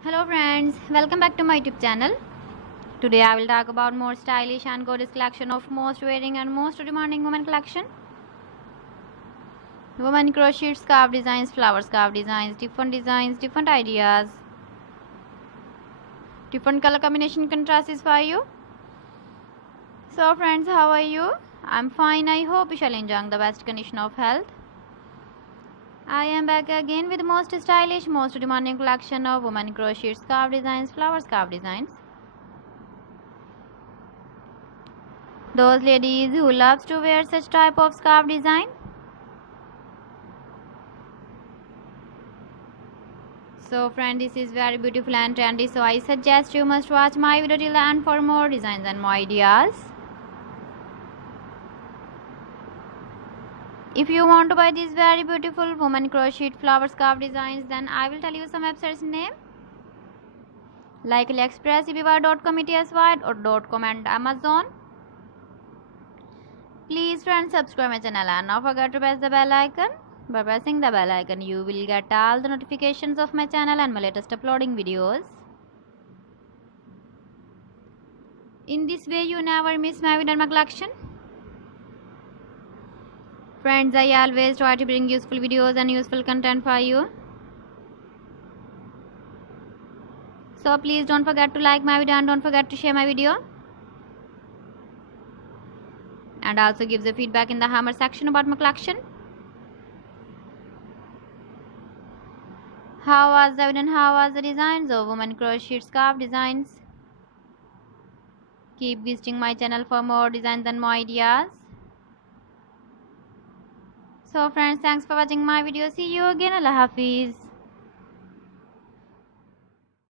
Hello friends, welcome back to my YouTube channel. Today I will talk about more stylish and gorgeous collection of most wearing and most demanding women collection. Women crochet scarf designs, flower scarf designs, different ideas, different color combination contrasts for you. So friends, how are you? I'm fine. I hope you shall enjoy the best condition of health. I am back again with the most stylish, most demanding collection of women crochet scarf designs, flower scarf designs. Those ladies who loves to wear such type of scarf design. So friend, this is very beautiful and trendy, so I suggest you must watch my video till the end for more designs and more ideas. If you want to buy these very beautiful woman crochet flower scarf designs, then I will tell you some websites name like AliExpress, eBay.com, ETSY or .com and Amazon. Please friends, subscribe my channel and not forget to press the bell icon. By pressing the bell icon, you will get all the notifications of my channel and my latest uploading videos. In this way, you never miss my video and my collection. Friends, I always try to bring useful videos and useful content for you. So please don't forget to like my video and don't forget to share my video. And also give the feedback in the hammer section about my collection. How was the video and how was the designs of women crochet scarf designs? Keep visiting my channel for more designs and more ideas. So friends, thanks for watching my video. See you again. Allah Hafiz.